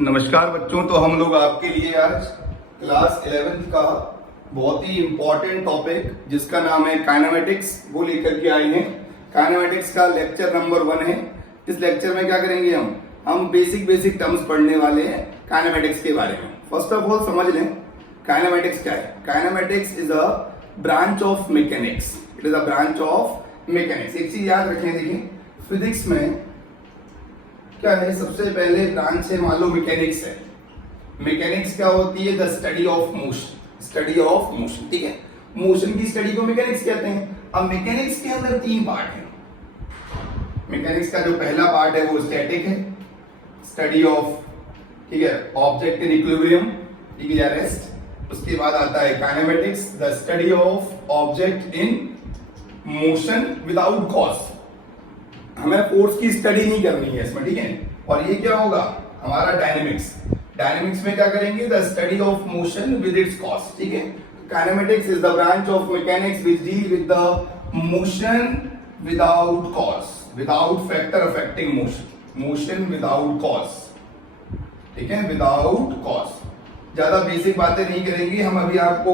नमस्कार बच्चों। तो हम लोग आपके लिए आज क्लास 11th का बहुत ही इंपॉर्टेंट टॉपिक जिसका नाम है काइनेमेटिक्स वो लेकर के आए हैं। काइनेमेटिक्स का लेक्चर नंबर 1 है। इस लेक्चर में क्या करेंगे हम बेसिक टर्म्स पढ़ने वाले हैं काइनेमेटिक्स के बारे में। फर्स्ट ऑफ ऑल समझ लें काइनेमेटिक्स क्या है। Kinematics is a branch of mechanics. It is a branch of mechanics. एक चीज याद रखें, देखिए फिजिक्स में क्या है, सबसे पहले ब्रांच है, मान लो मैकेनिक्स है। मैकेनिक्स क्या होती है? The study of motion. Study of motion, ठीक है। मोशन की स्टडी को मैकेनिक्स कहते हैं। अब मैकेनिक्स के अंदर 3 पार्ट है। मैकेनिक्स का जो पहला पार्ट है वो स्टैटिक है, स्टडी ऑफ, ठीक है, ऑब्जेक्ट इन इक्विलिब्रियम, ठीक है, या रेस्ट। उसके बाद आता है kinematics, the study of object in motion without cause. हमें फोर्स की स्टडी नहीं करनी है इसमें, ठीक है। और ये क्या होगा हमारा डायनेमिक्स। डायनेमिक्स में क्या करेंगे? The study of motion with its cause, ठीक है। Kinematics is the branch of mechanics which deal with the motion without cause, without factor affecting motion, motion without cause, ठीक है, विदाउट कॉज। ज्यादा basic बातें नहीं करेंगे हम, अभी आपको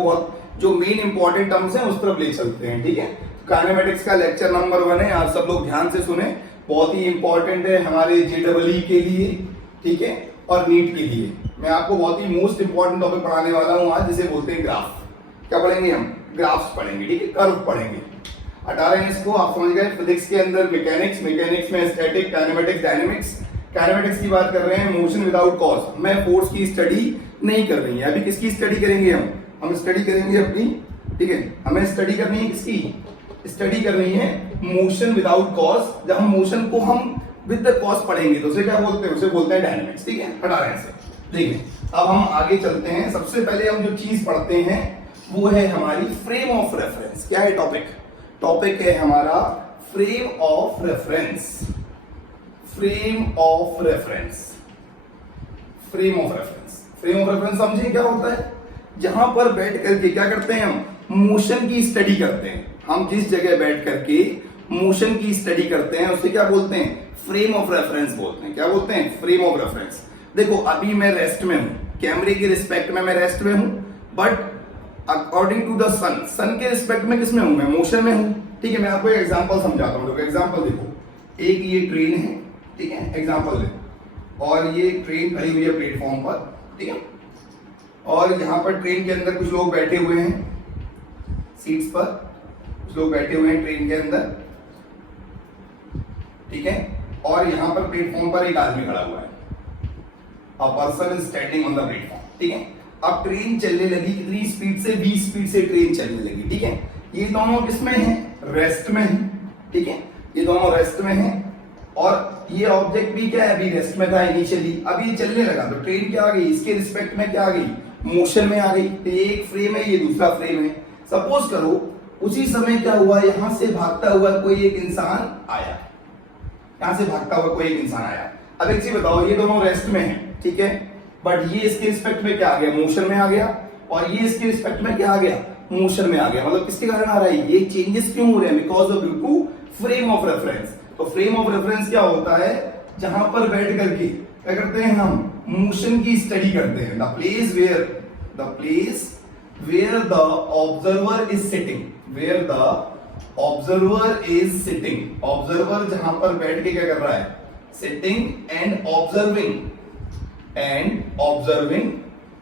जो मेन इंपॉर्टेंट टर्म्स हैं उस तरफ ले चलते हैं, ठीक है। काइनेमेटिक्स का लेक्चर नंबर 1 है, आप सब लोग ध्यान से सुने, बहुत ही इंपॉर्टेंट है हमारे JEE के लिए, ठीक है, और नीट के लिए। मैं आपको बहुत ही मोस्ट इंपॉर्टेंट टॉपिक पढ़ाने वाला हूं आज, जिसे बोलते हैं ग्राफ। क्या पढ़ेंगे हम? ग्राफ्स पढ़ेंगे, ठीक है, कर्व पढ़ेंगे। हटा रहे हैं इसको, आप समझ गए। फिजिक्स के अंदर मैकेनिक्स, मैकेनिक्स में स्टैटिक, काइनेमेटिक्स, डायनेमिक्स। काइनेमेटिक्स की बात कर रहे हैं, मोशन विदाउट कॉज। हमें फोर्स की स्टडी नहीं कर रही है। अभी किसकी स्टडी करेंगे हम स्टडी करेंगे अपनी, ठीक है, हमें स्टडी करनी है किसकी? स्टडी करनी है मोशन विदाउट कॉज। जब हम मोशन को हम विद द कॉज पढ़ेंगे तो उसे क्या बोलते हैं? उसे बोलते हैं डायनेमिक्स, ठीक है। हटा रहे हैं इसे। देखिए अब हम आगे चलते हैं। सबसे पहले हम जो चीज पढ़ते हैं वो है हमारी फ्रेम ऑफ रेफरेंस। क्या है टॉपिक? टॉपिक है हमारा frame of reference. Frame of reference, frame of reference. Frame of reference समझिए क्या होता है? जहां पर बैठ करके क्या करते हैं हम? मोशन की स्टडी करते हैं। हम जिस जगह बैठ करके मोशन की स्टडी करते हैं उसे क्या बोलते हैं? फ्रेम ऑफ रेफरेंस बोलते हैं। क्या बोलते हैं? Frame of reference. देखो अभी मैं रेस्ट में हूं, कैमरे के रिस्पेक्ट में मैं रेस्ट में हूं, बट अकॉर्डिंग टू द सन, सन के रिस्पेक्ट में किस में हूं? मैं मोशन में हूं, ठीक है। मैं आपको एक एग्जांपल समझाता हूं। एग्जांपल देखो, एक ये ट्रेन है, ठीक है, एग्जांपल देखो, और ये ट्रेन खड़ी हुई है प्लेटफॉर्म पर, ठीक है, और यहां पर ट्रेन के अंदर कुछ लोग बैठे हुए हैं सीट्स पर, कुछ लोग बैठे हुए हैं ट्रेन के अंदर, ठीक है, और यहां पर प्लेटफॉर्म पर एक आदमी खड़ा हुआ है। A person is standing on the platform, ठीक है। अब ट्रेन चलने लगी, कितनी स्पीड से? 20 स्पीड से ट्रेन चलने लगी, ठीक है। ये दोनों किसमें है? रेस्ट में है, ठीक है, ये दोनों रेस्ट में है। और ये ऑब्जेक्ट भी क्या है? अभी रेस्ट में था इनिशियली, अब ये चलने लगा तो ट्रेन क्या आ गई? इसके रिस्पेक्ट में क्या आ गई? मोशन में आ गई। तो ये एक फ्रेम है, ये दूसरा फ्रेम है। सपोज करो उसी समय क्या हुआ, यहां से भागता हुआ कोई एक इंसान आया, यहां से भागता हुआ कोई एक इंसान आया। अब एक चीज बताओ, ये दोनों रेस्ट में हैं, ठीक है, बट ये इसके रिस्पेक्ट में क्या आ गया? मोशन में आ गया, और ये इसके रिस्पेक्ट में क्या आ गया? मोशन में आ गया। मतलब किसके कारण आ रहा है? ये चेंजेस क्यों हो रहे हैं? Because of due to frame of reference. तो फ्रेम ऑफ रेफरेंस क्या होता है? जहां पर बैठ करके क्या करते हैं हम? मोशन की स्टडी करते हैं। The place where the observer is sitting, where the observer is sitting. Observer जहां पर बैठ के क्या कर रहा है? Sitting and observing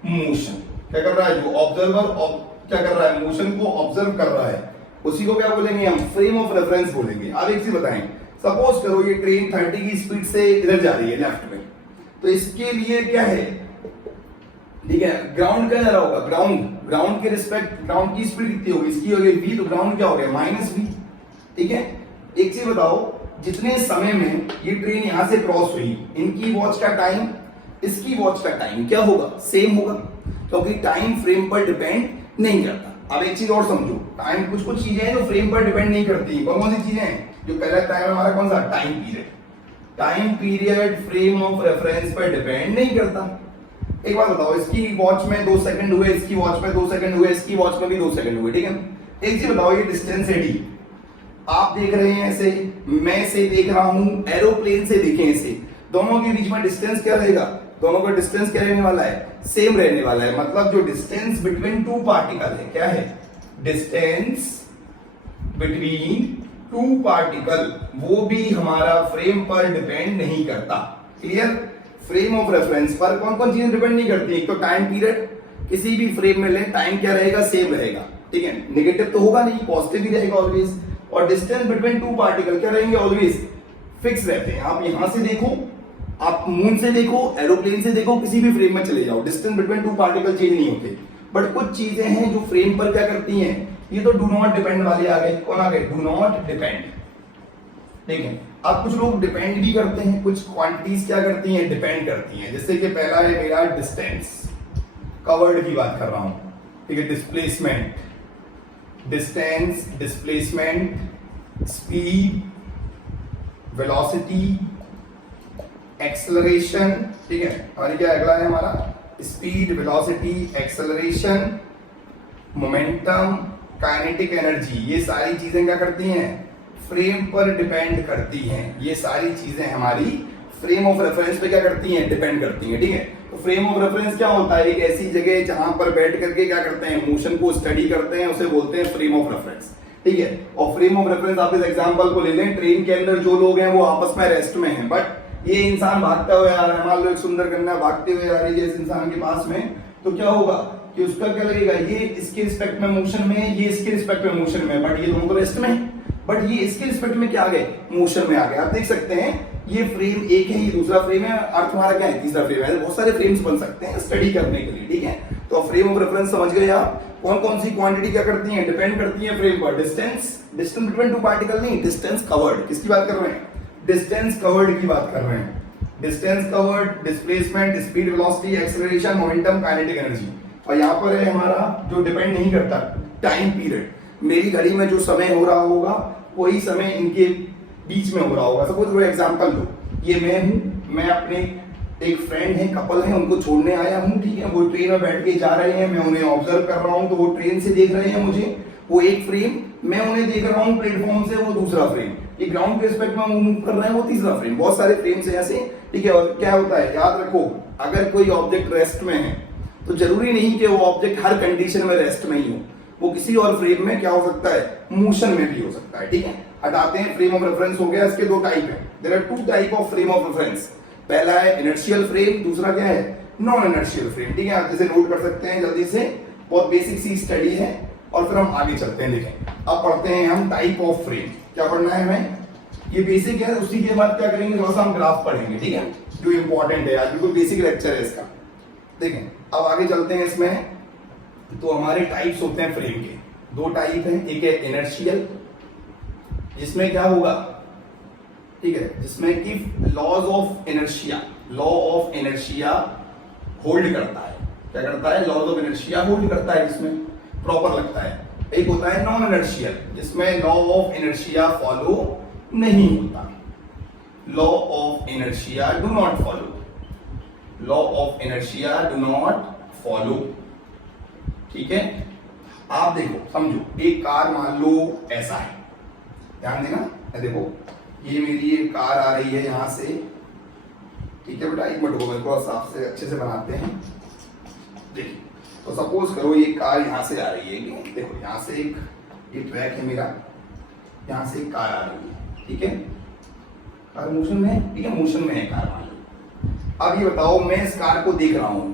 motion. क्या कर रहा है? जो ऑब्जर्वर क्या कर रहा है? मोशन को ऑब्जर्व कर रहा है, उसी को क्या बोलेंगे हम? फ्रेम ऑफ रेफरेंस बोलेंगे। अब एक चीज बताएं, सपोज करो ये ट्रेन 30 की स्पीड से इधर जा रही है लेफ्ट में, तो इसके लिए क्या है, ठीक है, ग्राउंड क्या जा रहा होगा? ग्राउंड के रिस्पेक्ट, ग्राउंड की स्पीड कितनी होगी? इसकी होगी v, तो ग्राउंड क्या हो गया? -v, ठीक है। एक चीज बताओ, जितने समय में ये ट्रेन यहां से क्रॉस हुई, इनकी वॉच का टाइम, इसकी वॉच का टाइम क्या होगा? सेम होगा, क्योंकि टाइम फ्रेम पर डिपेंड नहीं करता। अब एक चीज और समझो, टाइम कुछ चीजें हैं जो फ्रेम पर डिपेंड नहीं करती। कौन सी चीजें हैं? जो पहला टाइम हमारा कौन सा? Time period. Time period frame of reference पर डिपेंड नहीं करता। एक बात बताओ, इसकी वॉच में 2 सेकंड हुए, इसकी वॉच में 2 सेकंड हुए, इसकी वॉच में भी 2 सेकंड हुए, ठीक है। एक चीज बताओ, ये डिस्टेंस है d, आप देख रहे हैं ऐसे, मैं से देख रहा हूं, एरोप्लेन से देखें ऐसे, दोनों के बीच में डिस्टेंस क्या रहेगा, दोनों का डिस्टेंस क्या रहने वाला है, सेम रहने वाला है। मतलब जो डिस्टेंस बिटवीन टू पार्टिकल है, क्या है, डिस्टेंस बिटवीन टू पार्टिकल, वो भी हमारा फ्रेम पर डिपेंड नहीं करता। क्लियर। फ्रेम ऑफ रेफरेंस पर कौन कौन चीजें डिपेंड नहीं करती, एक तो टाइम पीरियड, किसी भी फ्रेम में ले टाइम क्या रहेगा, सेम रहेगा, ठीक है, नेगेटिव तो होगा नहीं, पॉजिटिव ही रहेगा ऑलवेज। और डिस्टेंस बिटवीन टू पार्टिकल क्या रहेंगे, ऑलवेज फिक्स रहते हैं। आप यहां से देखो, आप मून से देखो, एरोप्लेन से देखो, किसी भी फ्रेम में चले जाओ, distance between two particle change नहीं होते। बट कुछ चीजें हैं जो फ्रेम पर क्या करती हैं, ये तो डू नॉट डिपेंड वाले आ गए। कौन आ गए, डू नॉट डिपेंड, ठीक है। अब कुछ लोग डिपेंड भी करते हैं, कुछ क्वांटिटीज क्या करती हैं, डिपेंड करती हैं। जैसे कि पहला है मेरा डिस्टेंस, कवर्ड की बात कर रहा हूं, ठीक है, displacement, distance, displacement, speed, velocity, acceleration, ठीक है। और क्या अगला है हमारा, speed, velocity, acceleration, momentum, kinetic energy. ये सारी चीजें क्या करती हैं, फ्रेम पर डिपेंड करती हैं। ये सारी चीजें हमारी फ्रेम ऑफ रेफरेंस पे क्या करती हैं, डिपेंड करती हैं, ठीक है। तो फ्रेम ऑफ रेफरेंस क्या होता है, एक ऐसी जगह जहां पर बैठ करके क्या करते हैं, मोशन को स्टडी करते हैं, उसे बोलते हैं फ्रेम ऑफ रेफरेंस, ठीक है। और फ्रेम ऑफ रेफरेंस आप इस एग्जांपल को ले लें, ट्रेन के अंदर जो लोग हैं वो आपस में रेस्ट में हैं, बट ये इंसान भागता हुआ आ रहा है, मान लो एक सुंदर कन्या भागते हुए आ रही है इस इंसान के पास में, तो क्या होगा कि उसका क्या लगेगा, ये इसके रिस्पेक्ट में मोशन में है, ये इसके रिस्पेक्ट में मोशन में है, बट ये दोनों तो रेस्ट में है, बट ये इसके रिस्पेक्ट में क्या आ गए, मोशन में आ गए। आप देख सकते हैं ये फ्रेम एक है, ये दूसरा फ्रेम है, और तुम्हारा क्या है, तीसरा फ्रेम है। बहुत सारे फ्रेम्स बन सकते हैं स्टडी करने के लिए, ठीक है। तो फ्रेम ऑफ रेफरेंस समझ गए आप, कौन कौन सी क्वांटिटी क्या करती है, डिपेंड करती है फ्रेम पर। Distance, distance between two particle नहीं, डिस्टेंस कवर्ड, किसकी बात कर रहे हैं, डिस्टेंस कवर्ड की बात कर रहे हैं। Distance covered, displacement, speed, velocity, acceleration, momentum, kinetic energy. और यहाँ पर है हमारा जो डिपेंड नहीं करता, टाइम पीरियड। मेरी घड़ी में जो समय हो रहा होगा वही समय इनके बीच में हो रहा होगा। सपोज फॉर एग्जांपल लो, ये मैं हूं, मैं अपने एक फ्रेंड है, कपल है, उनको छोड़ने आया हूं, ठीक है। वो ट्रेन में बैठ के जा रहे हैं, मैं उन्हें ऑब्जर्व कर रहा हूं, तो वो ट्रेन से देख रहे हैं मुझे, वो एक फ्रेम, मैं उन्हें देख रहा हूं प्लेटफॉर्म से, वो दूसरा फ्रेम, ये ग्राउंड के रिस्पेक्ट में मूव कर रहे हैं, वो तीसरा फ्रेम। बहुत सारे फ्रेम्स हैं ऐसे, ठीक है। और क्या होता है, याद रखो, अगर कोई ऑब्जेक्ट रेस्ट में है तो जरूरी नहीं कि वो ऑब्जेक्ट हर कंडीशन में रेस्ट में ही हो, वो किसी और फ्रेम में क्या हो सकता है, मोशन में भी हो सकता है, ठीक है। हटाते हैं, फ्रेम ऑफ रेफरेंस हो गया। इसके दो टाइप है, there are two type of frame of reference. पहला है इनर्शियल फ्रेम, दूसरा क्या है, नॉन इनर्शियल फ्रेम, ठीक है। आप जैसे नोट कर सकते हैं जल्दी से, बहुत बेसिक सी स्टडी है, और फिर हम आगे चलते हैं। देखें, अब पढ़ते हैं हम टाइप ऑफ फ्रेम। क्या पढ़ना है हमें, ये बेसिक है, उसी के बाद क्या करेंगे, थोड़ा सा हम ग्राफ पढ़ेंगे, ठीक है, जो इंपॉर्टेंट है, आज बिल्कुल बेसिक लेक्चर है इसका। देखें, अब आगे चलते हैं इसमें। तो हमारे टाइप्स होते हैं फ्रेम के, दो टाइप हैं, एक है इनर्शियल, जिसमें क्या होगा, ठीक है, जिसमें कि laws of inertia, law of inertia hold करता है। क्या करता है, लॉज ऑफ इनर्शिया होल्ड करता है, इसमें प्रॉपर लगता है। एक होता है नॉन इनर्शियल, जिसमें लॉ ऑफ इनर्शिया फॉलो नहीं होता, law of inertia do not follow, law of inertia do not follow, ठीक है। आप देखो, समझो, एक कार मान लो ऐसा है, ध्यान देना, देखो ये मेरी एक कार आ रही है यहां से, ठीक है बेटा, एक मिनट को मेरे को साफ से अच्छे से बनाते हैं। देखिए, तो सपोज करो ये कार यहां से आ रही है, देखो यहां से एक, ये ट्रैक है मेरा, यहां से एक कार आ रही है, ठीक है, कार मोशन में है, ठीक है, मोशन में है कार मान लो। अब ये बताओ, मैं इस कार को देख रहा हूं,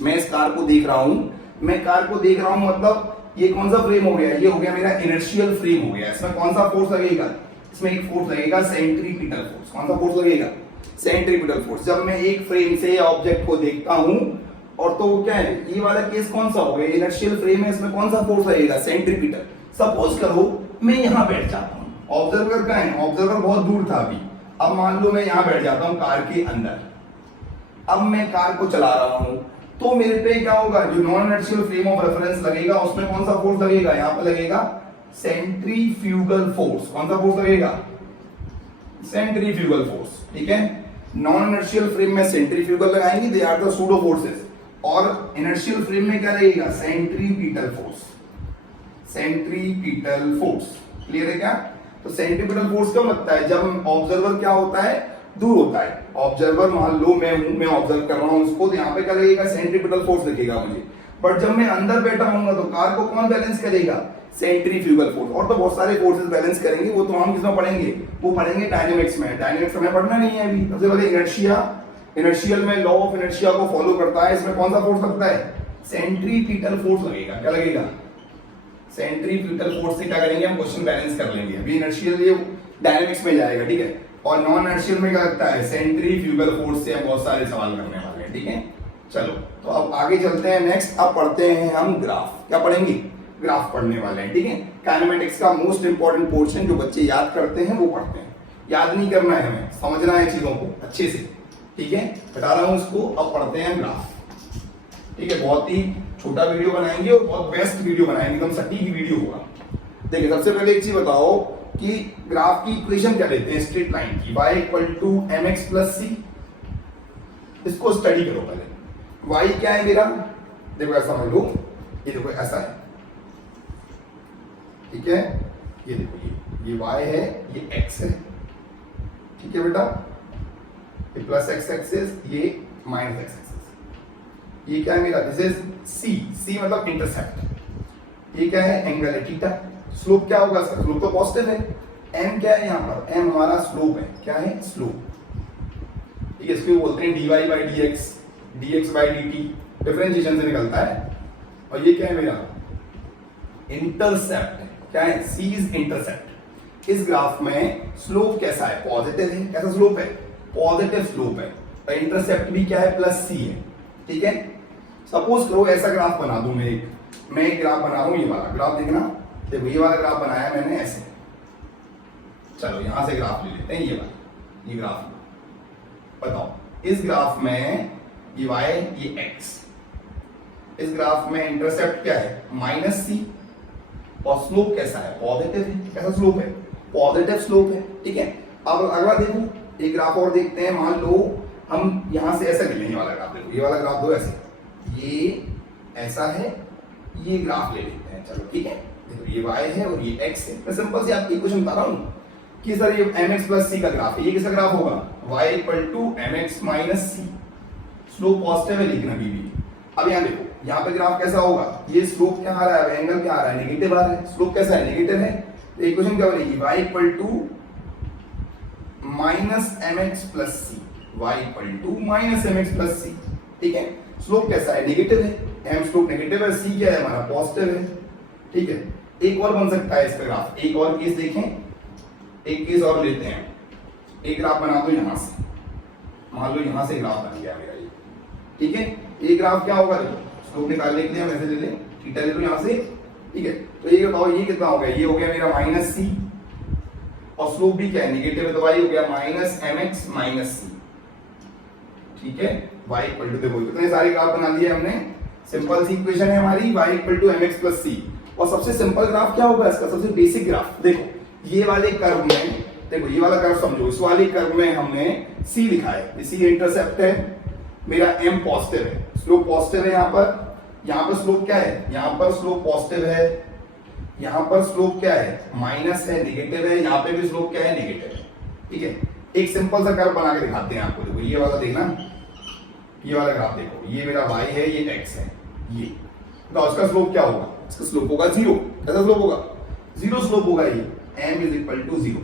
मैं इस कार को देख रहा हूं, मैं कार को देख रहा हूं, मतलब ये कौन सा फ्रेम हो गया, ये हो गया मेरा इनर्शियल फ्रेम हो गया। इसमें कौन सा फोर्स लगेगा, इसमें एक फोर्स लगेगा सेंट्रीपिटल फोर्स। कौन सा फोर्स लगेगा, सेंट्रीपिटल फोर्स। जब मैं एक फ्रेम से ऑब्जेक्ट को देखता हूं, और तो क्या है, ये वाला केस कौन सा हो गया, इनर्शियल फ्रेम है, इसमें कौन सा फोर्स लगेगा, सेंट्रीपिटल। सपोज करो मैं यहां बैठ जाता हूं, ऑब्जर्वर कहां है, ऑब्जर्वर बहुत दूर था अभी, अब मान लो मैं यहां बैठ जाता हूं कार के अंदर, अब मैं कार को चला रहा हूं, तो मेरे पे क्या होगा, जो non inertial frame of reference लगेगा, उसमें कौन सा फोर्स लगेगा, यहां पे लगेगा सेंट्रीफ्यूगल फोर्स। कौन सा फोर्स लगेगा, सेंट्रीफ्यूगल फोर्स, ठीक है। नॉन इनर्शियल फ्रेम में सेंट्रीफ्यूगल लगाएंगे, they are the pseudo forces, और इनर्शियल फ्रेम में क्या रहेगा, centripetal force, centripetal force. Clear है क्या। तो सेंट्रीपिटल फोर्स कब लगता है, जब ऑब्जर्वर क्या होता है, दूर होता है। ऑब्जर्वर मान लो मैं ऑब्जर्व कर रहा हूँ उसको, तो यहाँ पे क्या लगेगा, सेंट्रीपिटल फोर्स दिखेगा मुझे। बट जब मैं अंदर बैठा हूँ तो कार को कौन बैलेंस करेगा, सेंट्रीफ्यूगल फोर्स। और तो बहुत सारे फोर्सेस बैलेंस करेंगे, वो तो हम किसमें पढ़ेंगे, वो पढ़ेंगे डायनेमिक्स में। डायनेमिक्स हमें पढ़ना नहीं है अभी। सबसे पहले इनर्शिया, इनर्शियल में लॉ ऑफ इनर्शिया को फॉलो करता है। इसमें कौन सा फोर्स लगता है, सेंट्रीपिटल फोर्स लगेगा। क्या लगेगा, सेंट्रीपिटल फोर्स से क्या करेंगे हम, क्वेश्चन बैलेंस कर लेंगे। अभी इनर्शियल ये डायनेमिक्स में जाएगा, ठीक है। और नॉन इनर्शियल में क्या लगता है, सेंट्रीफ्यूगल फोर्स से हम बहुत सारे सवाल करने वाले हैं, ठीक है। चलो तो अब आगे चलते हैं। नेक्स्ट अब पढ़ते हैं हम ग्राफ। क्या पढ़ेंगे, ग्राफ पढ़ने वाले हैं, ठीक है। काइनेमेटिक्स का मोस्ट इंपॉर्टेंट पोर्शन जो बच्चे याद करते हैं वो पढ़ते हैं। याद नहीं करना है हमें, समझना है चीजों को अच्छे से, ठीक है। बता रहा हूं उसको। अब पढ़ते हैं ग्राफ, ठीक है। बहुत ही छोटा वीडियो बनाएंगे और बहुत बेस्ट वीडियो बनाएंगे, एकदम सटीक वीडियो होगा। देखिए सबसे पहले एक चीज बताओ कि ग्राफ की इक्वेशन क्या लेते हैं स्ट्रेट लाइन की, y = mx + c। इसको स्टडी करो पहले। y क्या है मेरा, देखो ऐसा समझ लो, ये देखो ऐसा है, ठीक है। ये देखो ये y है, ये x है, ठीक है बेटा। ये प्लस x एक्सिस, ये माइनस x एक्सिस। ये क्या है मेरा, दिस इज c मतलब इंटरसेप्ट। ये क्या है, एंगल है थीटा। स्लोप क्या होगा इसका, स्लोप तो पॉजिटिव है। m क्या है यहाँ पर, m हमारा स्लोप है। क्या है, स्लोप, ठीक है। इसको बोलते हैं dy/dx, dx/dt, डिफरेंशिएशन से निकलता है। और ये क्या है मेरा, इंटरसेप्ट है। क्या है, c इज इंटरसेप्ट। इस ग्राफ में स्लोप कैसा है, पॉजिटिव है। कैसा स्लोप है, पॉजिटिव स्लोप है। और इंटरसेप्ट भी क्या है, +c है, ठीक है। सपोज करो ऐसा ग्राफ बना दूं मैं एक ग्राफ बना रहा हूं, ये वाला ग्राफ देखना। देखो ये वाला ग्राफ बनाया मैंने ऐसे। चलो यहां से ग्राफ ले लेते हैं, ये वाला, ये ग्राफ बताओ। इस ग्राफ में ये y, ये x। इस ग्राफ में इंटरसेप्ट क्या है, -c। और स्लोप कैसा है, पॉजिटिव है। कैसा स्लोप है, पॉजिटिव स्लोप है, ठीक है। अब अगला देखो, एक ग्राफ और देखते हैं। मान लो हम यहां से ऐसा ले लें, ये वाला ग्राफ देखो, ये वाला ग्राफ दो ऐसे, ये ऐसा है, ये ग्राफ ले लेते हैं। चलो ठीक है, देखो ये y है और ये x है। मैं सिंपल से आपकी इक्वेशन बता रहा हूं कि सर ये mx + c का ग्राफ है। ये किसका ग्राफ होगा, y = mx - c। Slope positive है लेकिन अभी भी। अब यहां देखो, यहाँ पे ग्राफ कैसा होगा, ये स्लोप क्या आ रहा है, एंगल क्या आ रहा है, नेगेटिव आ रहा है। स्लोप कैसा है, नेगेटिव है। तो इक्वेशन क्या बनेगी, y = -mx + c, y = -mx + c, ठीक है। स्लोप कैसा है, नेगेटिव है। m स्लोप नेगेटिव है, c क्या है हमारा, पॉजिटिव है, ठीक है। एक और बन सकता है इसका ग्राफ। एक और केस देखें, एक केस और लेते हैं। एक ग्राफ बना दो यहां से, मान लो यहां से ग्राफ बन गया मेरा ये, ठीक है। ये ग्राफ क्या होगा, देखो स्लोप निकालने के लिए हम ऐसे ले लें, थीटा ले लो यहां से, ठीक है। तो ये बताओ ये कितना हो गया, ये हो गया मेरा -c। और स्लोप भी क्या है, नेगेटिव है, तो y हो गया -mx - c, ठीक है। y = देखो कितने सारे ग्राफ बना लिए हमने। सिंपल सी इक्वेशन है हमारी, y = mx + c। और सबसे सिंपल ग्राफ क्या होगा इसका, सबसे बेसिक ग्राफ। देखो ये वाले कर्व में, देखो ये वाला कर्व समझो, इस वाले कर्व में हमने c लिखा है, इसी इंटरसेप्ट है मेरा, m पॉजिटिव है, स्लोप पॉजिटिव है। यहाँ पर स्लोप क्या है, यहाँ पर स्लोप पॉजिटिव है, यहाँ पर स्लोप क्या है, माइनस है, नेगेटिव है। यहाँ पे भी स्लोप क्या है, नेगेटिव है, ठीक है। एक सिंपल सा कर्व बना के दिखाते हैं आपको। देखो ये वाला देखना, ये वाला ग्राफ देखो, ये मेरा y है, ये x है, ये तो उसका स्लोप क्या होगा, इसका स्लोप होगा 0। कैसा स्लोप होगा, 0 स्लोप होगा। ये m = 0,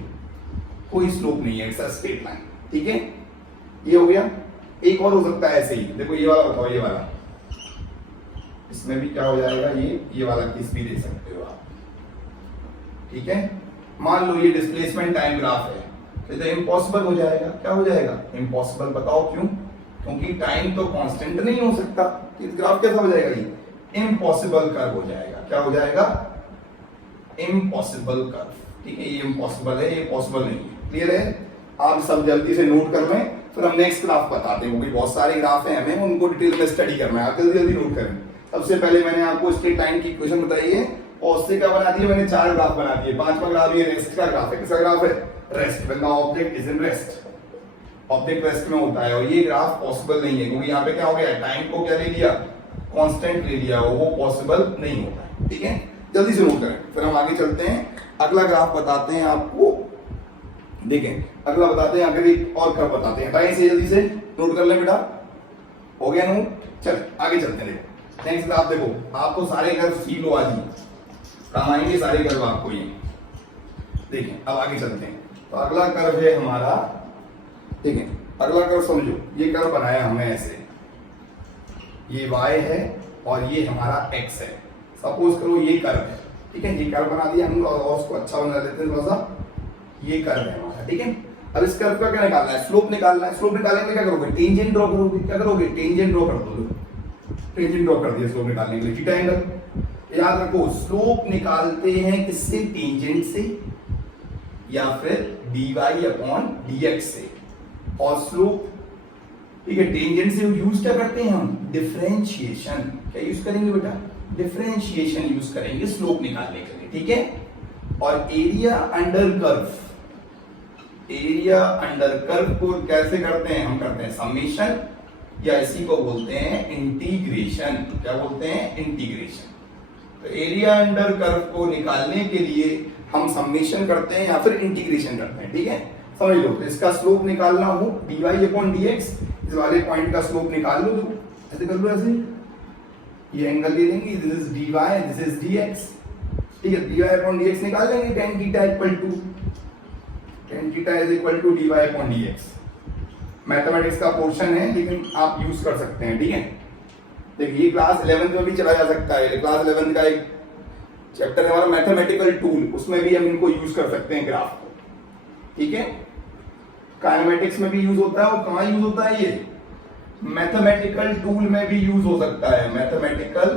कोई स्लोप नहीं है, ऐसा स्ट्रेट लाइन, ठीक है। ये हो गया। एक और हो सकता है ऐसे ही, देखो ये वाला बताओ, ये वाला, इसमें भी क्या हो जाएगा, ये वाला केस भी दे सकते हो आप, ठीक है। मान लो ये डिस्प्लेसमेंट टाइम ग्राफ है, तो इम्पॉसिबल हो जाएगा। क्या हो जाएगा, इम्पॉसिबल। बताओ क्यों, क्योंकि टाइम तो कांस्टेंट नहीं हो सकता। ग्राफ कैसा हो जाएगा, ये इम्पॉसिबल कर्व हो जाएगा। क्या हो जाएगा, इम्पॉसिबल कर्व, ठीक है। ये इम्पॉसिबल है, ये पॉसिबल नहीं है। क्लियर है, आप सब जल्दी से नोट कर लें, फिर हम नेक्स्ट ग्राफ बताते हैं, क्योंकि बहुत सारे ग्राफ हैं, हमें उनको डिटेल में स्टडी करना है। आप जल्दी जल्दी नोट करें। सबसे पहले मैंने आपको स्ट्रेट लाइन की इक्वेशन बताई है, और उससे क्या बना दिया मैंने, 4 ग्राफ बना दिए। 5वां ग्राफ ये रेस्ट का ग्राफ है। किसका ग्राफ है, rest, when the object is in rest. Object rest में होता है, और ये ग्राफ पॉसिबल नहीं है, क्योंकि यहाँ पे क्या हो गया, टाइम को क्या ले लिया, कांस्टेंट ले लिया, वो पॉसिबल नहीं होता है, ठीक है। जल्दी से नोट करें, फिर हम आगे चलते हैं। अगला ग्राफ बताते हैं आपको, देखें अगला बताते हैं, आगे एक और कर्व बताते हैं, हटाएं इसे जल्दी से, नोट कर लें बेटा, हो गया नोट। चल आगे चलते हैं। देखो नेक्स्ट आप देखो, आप तो सारे कर्व सीख लो आज ही, काम आएंगे सारे कर्व आपको ये। देखें अब आगे चलते हैं, तो अगला कर्व है हमारा, देखें अगला कर्व समझो, ये कर्व बनाया हमने ऐसे, ये y है और ये हमारा x है। सपोज करो ये कर्व है, ठीक है, ये कर्व बना दिया हम और उसको अच्छा बना लेते हैं थोड़ा सा, ये कर्व है हमारा, ठीक है। अब इस कर्व का क्या निकालना है, स्लोप निकालना है। स्लोप निकालने के लिए क्या करोगे, टेंजेंट ड्रॉ करोगे, क्या करोगे, टेंजेंट ड्रॉ कर दो, टेंजेंट ड्रॉ कर दिया स्लोप निकालने के लिए, थीटा एंगल। याद रखो स्लोप निकालते हैं किससे, टेंजेंट से या फिर dy अपॉन dx से, और स्लोप, ठीक है, टेंजेंट से यूज क्या करते हैं हम, डिफरेंशिएशन। क्या यूज करेंगे बेटा, डिफरेंशिएशन यूज करेंगे स्लोप निकालने के लिए, ठीक है। और area under curve, area under curve को कैसे करते हैं, हम करते हैं समेशन, या इसी को बोलते हैं इंटीग्रेशन। क्या बोलते हैं, इंटीग्रेशन। तो एरिया अंडर कर्व को निकालने के लिए हम समेशन करते हैं या फिर इंटीग्रेशन करते हैं, ठीक है। समझ लो, इसका स्लोप निकालना हो dy अपॉन dx, इस वाले पॉइंट का स्लोप निकाल लो, ऐसे कर लो, ऐसे ये एंगल ले लेंगे, this is dy, this is dx, ठीक है। dy अपॉन dx निकाल लेंगे, tan थीटा इक्वल टू, tan थीटा is equal to dy upon dx। Mathematics का पोर्शन है लेकिन आप यूज कर सकते हैं, ठीक है। देखिए क्लास 11 में भी चला जा सकता है, क्लास 11 का एक चैप्टर है हमारा मैथमेटिकल टूल, उसमें भी हम इनको यूज कर सकते हैं ग्राफ को, ठीक है। काइनेमेटिक्स में भी यूज होता है, और कहाँ यूज होता है ये, मैथमेटिकल टूल में भी यूज हो सकता है, मैथमेटिकल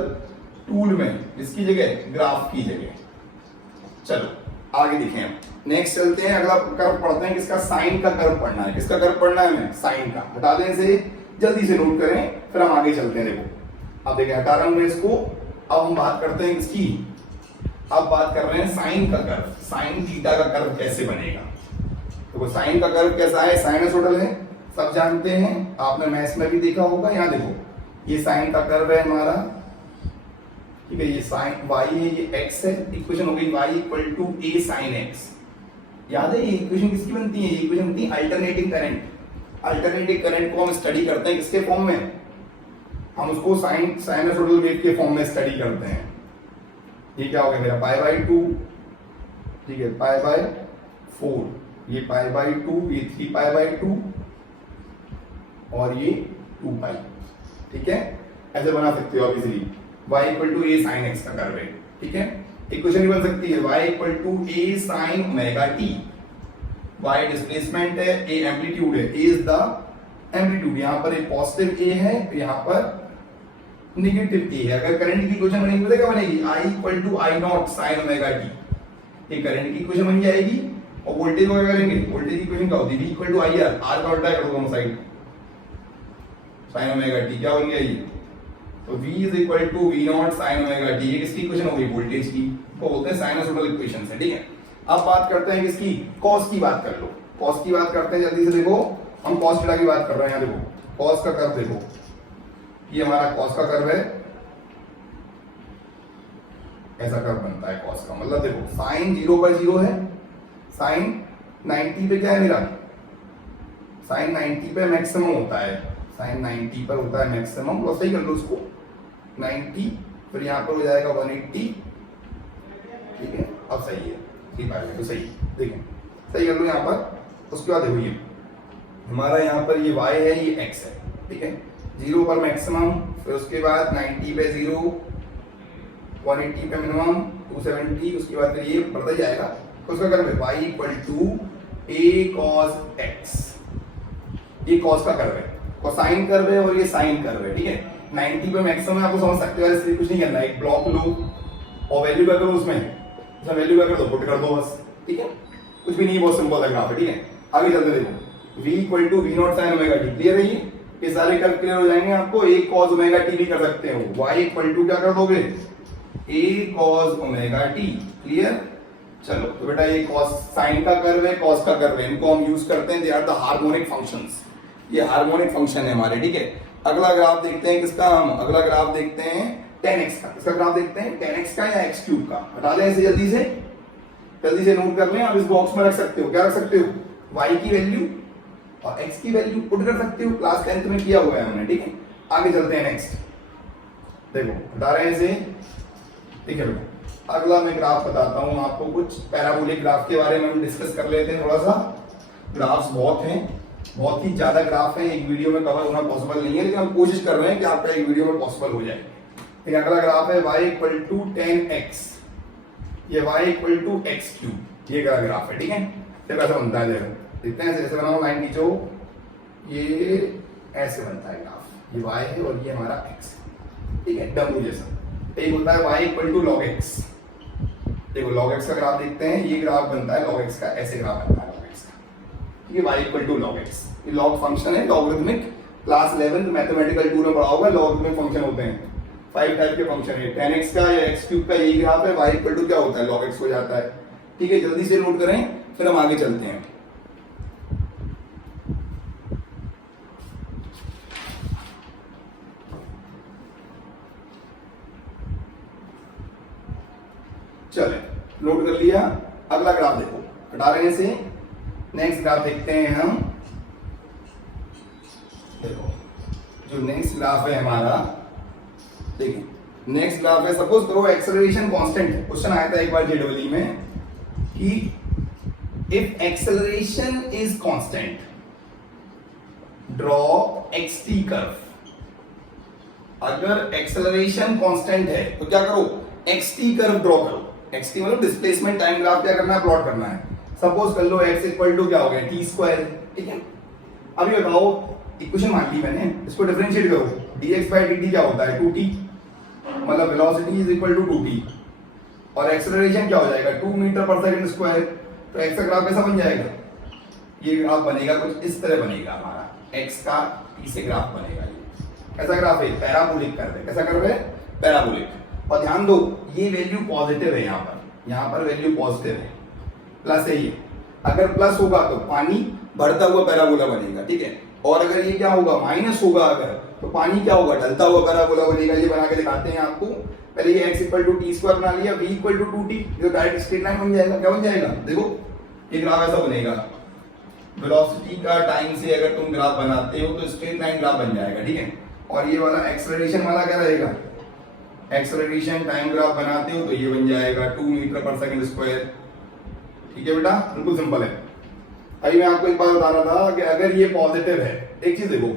टूल में, इसकी जगह ग्राफ की जगह। चलो आगे देखें हम, नेक्स्ट चलते हैं, अगला कर्व पढ़ते हैं, किसका, साइन का कर्व पढ़ना है। किसका कर्व पढ़ना है हमें, साइन का। हटा दें इसे, जल्दी से नोट करें, फिर हम आगे चलते हैं। देखो अब देखें, हटा रहा हूं मैं इसको, अब हम बात करते हैं किसकी, अब बात कर रहे हैं साइन का कर्व, साइन थीटा का कर्व कैसे बनेगा। तो साइन का कर्व कैसा है, साइनसोइडल है, सब जानते हैं, आपने मैथ्स में भी देखा होगा। यहाँ देखो ये साइन का कर्व है हमारा, ठीक है, ये साइन y है, ये x है, इक्वेशन हो गई y equal to a sin x। याद है ये इक्वेशन किसकी बनती है, ये इक्वेशन बनती है अल्टरनेटिंग करंट। अल्टरनेटिंग करंट को हम स्टडी करते हैं किसके फॉर्म में, हम उसको साइनसोइडल वेव के फॉर्म में स्टडी करते हैं। ये क्या हो गया मेरा, पाई बाई 2, ठीक है, पाई बाई 4, ये पाई बाई 2, ये 3 पाई बाई 2 और ये 2 पाई, ठीक है। ऐसे बना सकते हो आप easily, y equal to a sin x का कर्व है, ठीक है। इक्वेशन बन सकती है y equal to a sin omega t, y displacement है, a एम्पलीट्यूड है, a इज द एम्पलीट्यूड, यहाँ पर एक पॉजिटिव a है, यहाँ पर नेगेटिव a है। अगर करंट की इक्वेशन बनेगी तो क्या बनेगी, I equal to I nought sine omega t, ये करंट की इक्वेशन बन जाएगी। और वोल्टेज को क्या करेंगे, वोल्टेज की इक्वेशन क्या होती है, V equal to IR, R का उल्टा कर दो दोनों साइड, साइन ओमेगा t क्या बन गया ये, तो V is equal to V nought sine omega t, ये किसकी इक्वेशन हो गई, वोल्टेज की, वो बोलते हैं साइनसोइडल इक्वेशन है, ठीक है। अब बात करते हैं किसकी, कॉस की बात कर लो, कॉस की बात करते हैं जल्दी से। देखो हम कॉस थीटा की बात कर रहे हैं, यहाँ देखो कॉस का कर्व, देखो ये हमारा कॉस का कर्व है, ऐसा कर्व बनता है कॉस का, मतलब देखो साइन 0 पर 0 है, साइन 90 पे क्या है मेरा, साइन 90 पे मैक्सिमम होता है, साइन 90 पर होता है मैक्सिमम, तो सही कर लो उसको 90, फिर यहाँ पर हो जाएगा 180, ठीक है। अब सही है, ठीक है, तो सही, देखें सही कर लो यहाँ पर। उसके बाद देखो ये हमारा यहाँ पर ये y है, ये x है, ठीक है, 0 पर मैक्सिमम, फिर उसके बाद 90 पे 0, 180 पे मिनिमम, 270, उसके बाद फिर ये बढ़ता जाएगा। तो उसका कर्व है y equal to a cos x, ये cos का कर्व है, कोसाइन कर्व है और ये साइन कर्व है, ठीक है। 90 पे मैक्सिमम आप समझ सकते हो, ऐसे कुछ नहीं करना है, एक ब्लॉक लो और वैल्यू क्या करो उसमें वैल्यू क्या कर दो, पुट कर दो बस, ठीक है, कुछ भी नहीं, बहुत सिंपल है ग्राफ है, ठीक है। आगे चलते देखो, v equal to v nought sine omega t, clear है ये सारे कर्व क्लियर हो जाएंगे आपको। a cos ओमेगा t भी कर सकते हो, y इक्वल टू क्या कर दोगे, a cos omega t, clear. चलो तो बेटा ये cos साइन का कर्व है, cos का कर्व है, इनको हम यूज करते हैं, they are the harmonic functions, ये हार्मोनिक फंक्शन है हमारे, ठीक है। अगला ग्राफ देखते हैं किसका, हम अगला ग्राफ देखते हैं tan x का। इसका ग्राफ देखते हैं tan x का या x क्यूब का। हटा दें इसे जल्दी से नोट कर लें, आप इस बॉक्स में रख सकते हो, क्या रख सकते हो, y की वैल्यू और x की वैल्यू पुट कर सकते हो, क्लास 10th में किया हुआ है हमने, ठीक है। आगे चलते हैं नेक्स्ट, देखो बता रहे हैं इसे, ठीक है बेटा। अगला मैं ग्राफ बताता हूं आपको, कुछ पैराबोलिक ग्राफ के बारे में हम डिस्कस कर लेते हैं थोड़ा सा। ग्राफ्स बहुत हैं, बहुत ही ज्यादा ग्राफ हैं, एक वीडियो में कवर होना पॉसिबल नहीं है, लेकिन हम कोशिश कर रहे हैं कि आपका एक वीडियो में पॉसिबल हो जाए। ठीक है, अगला ग्राफ है y इक्वल टू 10x, ये y equal to x cube, ये ग्राफ है, ठीक है। फिर कैसा बनता है देखो, देखते हैं ऐसे बनाओ लाइन खींचो, ये ऐसे बनता है ग्राफ, ये y है और ये हमारा x है, ठीक है, डब्ल्यू जैसा। एक होता है y equal to log x, देखो log x का ग्राफ देखते हैं, ये ग्राफ बनता है log x का, ऐसे ग्राफ बनता है log x का, ठीक है, y equal to log x। ये log फंक्शन है, लॉगरिथमिक, क्लास 11 मैथमेटिकल 2 में पढ़ा होगा, लॉगरिथमिक फंक्शन होते हैं, 5 टाइप के फंक्शन है, 10x का या x क्यूब का यही ग्राफ है, y इक्वल टू क्या होता है log x हो जाता है, ठीक है। जल्दी से नोट करें, फिर हम आगे चलते हैं। चले, नोट कर लिया। अगला ग्राफ देखो, हटा रहे से नेक्स्ट ग्राफ देखते हैं हम। देखो जो नेक्स्ट ग्राफ है हमारा, देखिए नेक्स्ट ग्राफ है, सपोज करो एक्सेलरेशन कांस्टेंट है, क्वेश्चन आया था एक बार जेडब्ल्यू में कि if acceleration is constant draw xt curve. अगर एक्सेलरेशन कांस्टेंट है तो क्या करो, xt कर्व ड्रॉ करो। xt मतलब डिस्प्लेसमेंट टाइम ग्राफ क्या करना है, प्लॉट करना है। सपोज कर लो x इक्वल टू क्या हो गया t स्क्वायर, ठीक है। अभी बताओ, इक्वेशन मान ली मैंने, इसको डिफरेंशिएट करो, dx बाय dt क्या होता है 2t, मतलब velocity is equal to 2t, और एक्सेलरेशन क्या हो जाएगा 2 मीटर पर सेकंड स्क्वायर। तो x का ग्राफ कैसा बन जाएगा, ये ग्राफ बनेगा कुछ इस तरह बनेगा हमारा, x का t से ग्राफ बनेगा। ये कैसा ग्राफ है, पैराबोलिक कर्व है। कैसा कर्व है, पैराबोलिक। और ध्यान दो, ये वैल्यू पॉजिटिव है, यहाँ पर वैल्यू पॉजिटिव है, प्लस है ये। अगर प्लस होगा तो पानी बढ़ता हुआ पैराबोला बनेगा, ठीक है। और अगर ये क्या होगा, माइनस होगा अगर, तो पानी क्या होगा, ढलता हुआ पैराबोला बनेगा। ये बना के दिखाते हैं आपको। पहले ये x equal to t square बना लिया, v इक्वल टू 2t, ये डायरेक्ट स्ट्रेट लाइन बन जाएगा। क्या बन जाएगा, देखो ये ग्राफ ऐसा बनेगा। वेलोसिटी का टाइम से अगर तुम ग्राफ बनाते हो तो स्ट्रेट लाइन ग्राफ बन जाएगा, ठीक है। और ये वाला एक्सेलरेशन वाला क्या रहेगा, एक्सेलरेशन टाइम ग्राफ बनाते हो तो ये बन जाएगा 2 मीटर पर सेकंड स्क्वायर, ठीक है बेटा, बिल्कुल सिंपल है। अभी मैं आपको एक बात बता रहा था कि अगर ये पॉजिटिव है, एक चीज देखो,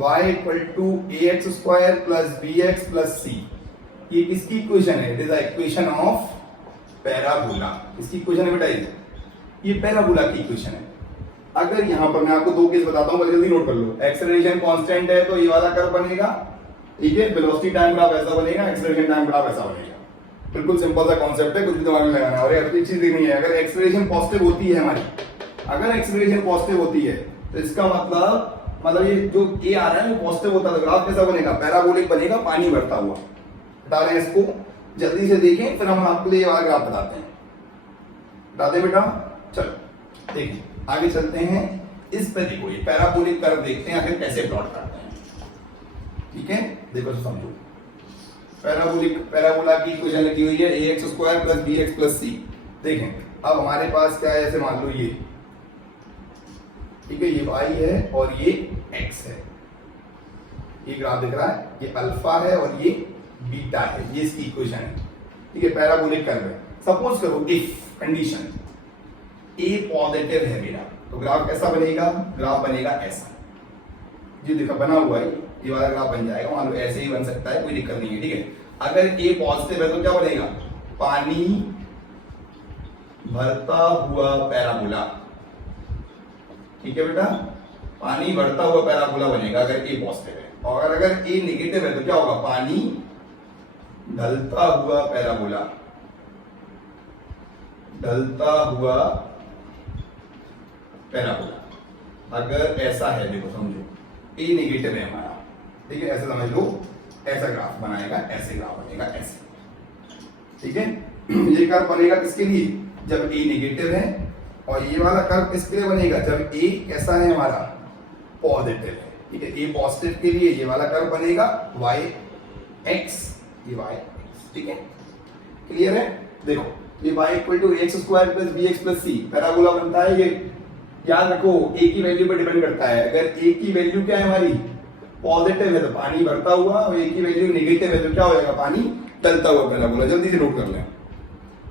y equal to ax square plus bx plus c, ये किसकी इक्वेशन है, it is the equation of parabola. किसकी इक्वेशन है बेटा, ये पैराबोला की इक्वेशन है। अगर यहां पर मैं आपको दो केस बताता हूं, जल्दी नोट कर लो। एक्सेलरेशन कांस्टेंट है तो ये वाला कर्व बनेगा, ठीक है, वेलोसिटी टाइम ग्राफ ऐसा बनेगा, एक्सेलरेशन टाइम ग्राफ ऐसा बनेगा। बिल्कुल सिंपल सा कॉन्सेप्ट है, कुछ भी दिमाग में लगाना। और एक चीज नहीं है, अगर एक्सेलरेशन पॉजिटिव होती है हमारी, अगर एक्सेलरेशन पॉजिटिव होती है तो इसका मतलब ये जो ए आ रहा है वो पॉजिटिव होता है, ग्राफ कैसा बनेगा, पैराबोलिक बनेगा, पानी बढ़ता हुआ। बता रहे हैं इसको, जल्दी से देखें, फिर हम आपके लिए ये वाला ग्राफ बताते हैं। बता दें बेटा, चलो देखिए आगे चलते हैं। इस पे देखो, ये पैराबोलिक कर्व देखते हैं आखिर कैसे प्लॉट करते हैं, ठीक है। देखो तो समझो, पैराबोला की इक्वेशन लिखी हुई है ax square plus bx plus c। देखें अब हमारे पास क्या है, ऐसे मान लो ये, ठीक है, ये y है और ये x है, ये ग्राफ दिख रहा है, ये अल्फा है और ये बीटा है, ये इसकी इक्वेशन है, ठीक है, पैराबोलिक कर्व है। सपोज करो इफ कंडीशन a पॉजिटिव है मेरा, तो ग्राफ कैसा बनेगा, ग्राफ बनेगा ऐसा, ये देखा बना हुआ है, ये वाला ग्राफ बन जाएगा। मान लो ऐसे ही बन सकता है, कोई दिक्कत नहीं है, ठीक है। अगर a पॉजिटिव है तो क्या बनेगा, पानी भरता हुआ पैराबोला, ठीक है बेटा, पानी बढ़ता हुआ पैराबोला बनेगा अगर a पॉजिटिव है। और अगर a नेगेटिव है तो क्या होगा, पानी ढलता हुआ पैराबोला, ढलता हुआ पैराबोला। अगर ऐसा है, देखो समझो, a नेगेटिव है हमारा, ठीक है, ऐसे समझ लो, ऐसा ग्राफ बनाएगा, ऐसे ग्राफ बनेगा, ऐसे, ठीक है। ये कर्व बनेगा किसके लिए, जब a नेगेटिव है, और ये वाला कर्व किसके लिए बनेगा, जब a कैसा है हमारा, पॉजिटिव है, ठीक है। a पॉजिटिव के लिए ये वाला कर्व बनेगा y x, ये y x, ठीक है, क्लियर है। देखो ये y equal to x square plus bx plus c parabola बनता है, ये याद रखो ए की वैल्यू पर डिपेंड करता है। अगर ए की वैल्यू क्या है हमारी पॉजिटिव है तो पानी भरता हुआ, और ए की वैल्यू नेगेटिव है तो क्या हो जाएगा पानी डलता हुआ पैराबोला। जल्दी से नोट कर लें,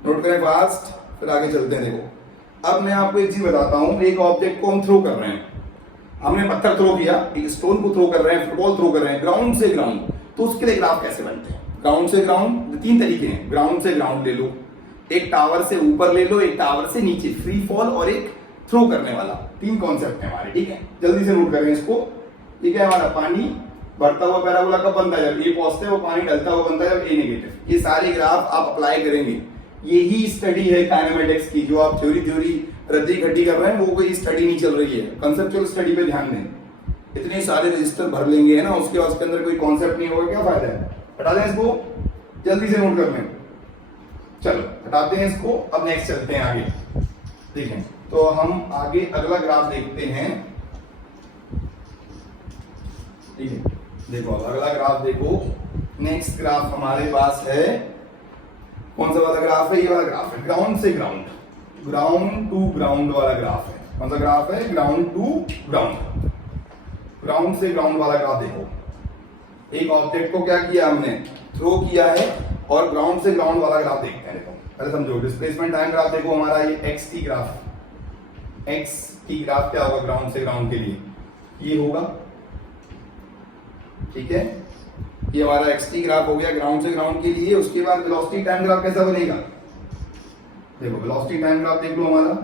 नोट करें फास्ट, फिर आगे चलते हैं। देखो अब मैं आपको एक चीज बताता हूं, एक ऑब्जेक्ट को हम थ्रो कर रहे हैं, हमने पत्थर थ्रो किया, एक स्टोन को थ्रो कर रहे हैं, फुटबॉल थ्रो कर रहे हैं ग्राउंड से ग्राउंड, तो उसके लिए ग्राफ कैसे बनते हैं? ग्राउंड से ग्राउंड तीन तरीके हैं, ग्राउंड से ग्राउंड ले लो, एक टावर से ऊपर ले लो, एक टावर से नीचे फ्री फॉल, और एक थ्रो करने वाला। तीन कॉन्सेप्ट है हमारे, ठीक है, जल्दी से नोट करें इसको। ठीक है, हमारा पानी बढ़ता हुआ पैराबोला कब बनता है? जब ए पॉजिटिव और पानी डलता हुआ बनता है जब ए नेगेटिव। ये सारे ग्राफ आप अप्लाई करेंगे, यही स्टडी है काइनेमेटिक्स की। जो आप थ्योरी रद्दी घटी कर रहे हैं वो कोई स्टडी नहीं चल रही है, कंसेप्चुअल स्टडी पे ध्यान दें। इतने सारे रजिस्टर भर लेंगे है ना, उसके बाद उसके अंदर कोई कॉन्सेप्ट नहीं होगा, क्या फायदा है? हटा दें इसको, जल्दी से नोट कर लें। चलो हटाते हैं इसको, अब नेक्स्ट चलते हैं आगे। देखें तो हम आगे अगला ग्राफ देखते हैं। ठीक है, देखो अगला ग्राफ देखो, नेक्स्ट ग्राफ हमारे पास है, कौन सा वाला ग्राफ है? ये वाला ग्राफ है, ग्राउंड से ग्राउंड, ग्राउंड टू ग्राउंड वाला ग्राफ है। कौन सा ग्राफ है? ग्राउंड टू ग्राउंड, ग्राउंड से ग्राउंड वाला ग्राफ। देखो एक ऑब्जेक्ट को क्या किया हमने, थ्रो किया है, और ग्राउंड से ग्राउंड वाला ग्राफ देखते हैं। देखो पहले समझो, डिस्प्लेसमेंट टाइम ग्राफ देखो हमारा, ये x T graph, x T graph क्या होगा ग्राउंड से ग्राउंड के लिए? ये होगा, ठीक है, ये हमारा एक्स टी ग्राफ हो गया ग्राउंड से ग्राउंड के लिए। उसके बाद वेलोसिटी टाइम ग्राफ कैसा बनेगा? देखो वेलोसिटी टाइम ग्राफ देख लो हमारा,